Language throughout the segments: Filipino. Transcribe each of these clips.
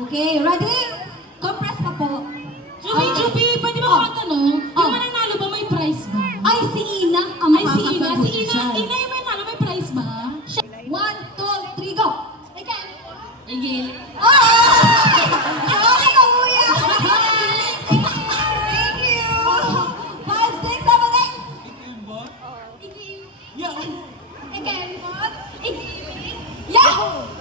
Okay, ready? Compress pa po. Juby, pwede ba makatanong? Yung mananalo ba may prize ba? Ay, si Ina ang Ay, si Ina. makakasagot Si Ina, dyan. Ina yung mananalo, may prize ba? 1, 2, 3, go! Ikaw! Igil. Ay! Sorry, kuya! Thank you! 5, 6, 7, 8! Igil. Ikembot. Igil. Yahoo!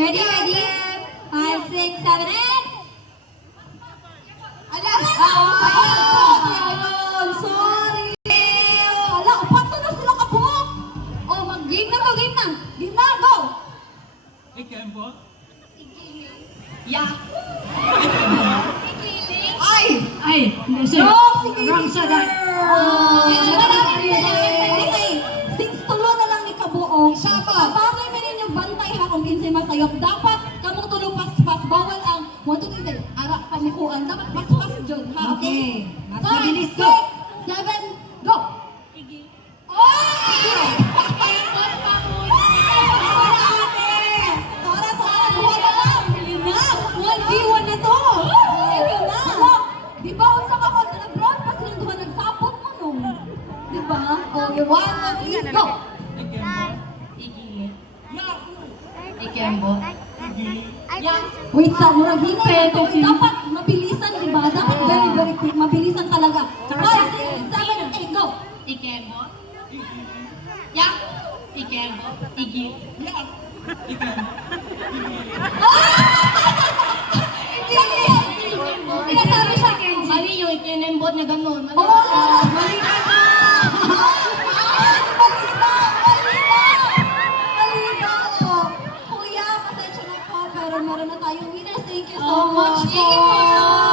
Ready, ready? 5, 6, 7, 8. Sorry. Ala, upat na sila kabuk. Oh, mag-game na to, game na. Game na, go. Yahoo! Ay, hindi siya. No, sige. Wrong siya, dahil. Medyo marami rin. Since tulo na lang ni Kabuong, siya pa. Bagay mo rin yung bantay ha kung kinsay masayop. Dapat kamong tulo pas-pas. Bawal ang 1, 2, 3, ara pamikuan. Dapat pas-pas dyan, ha? Okay? Mas 5, mabilis, 6, go. 7, go! Oh! One-v-one na to! Ito na! Di ba, unsa ka kontra na brown pa silang duha nagsapot mo, no? Di ba? Okay, 1, 2, 3, go! Ikembo. Wait, sa murag hinay ito. Dapat mabilisan, di ba? Dapat very, very quick. Mabilisan talaga. 5, 6, 7, 8, go! Ikembo. Yak. Ikembo. Igil. Sinasabi siya, Kenji. Mali yung ikinembot na gano'n. Oo! Mali ka na! Malina! Kuya, pasensya na po, pero meron na tayong winners. Thank you so much po!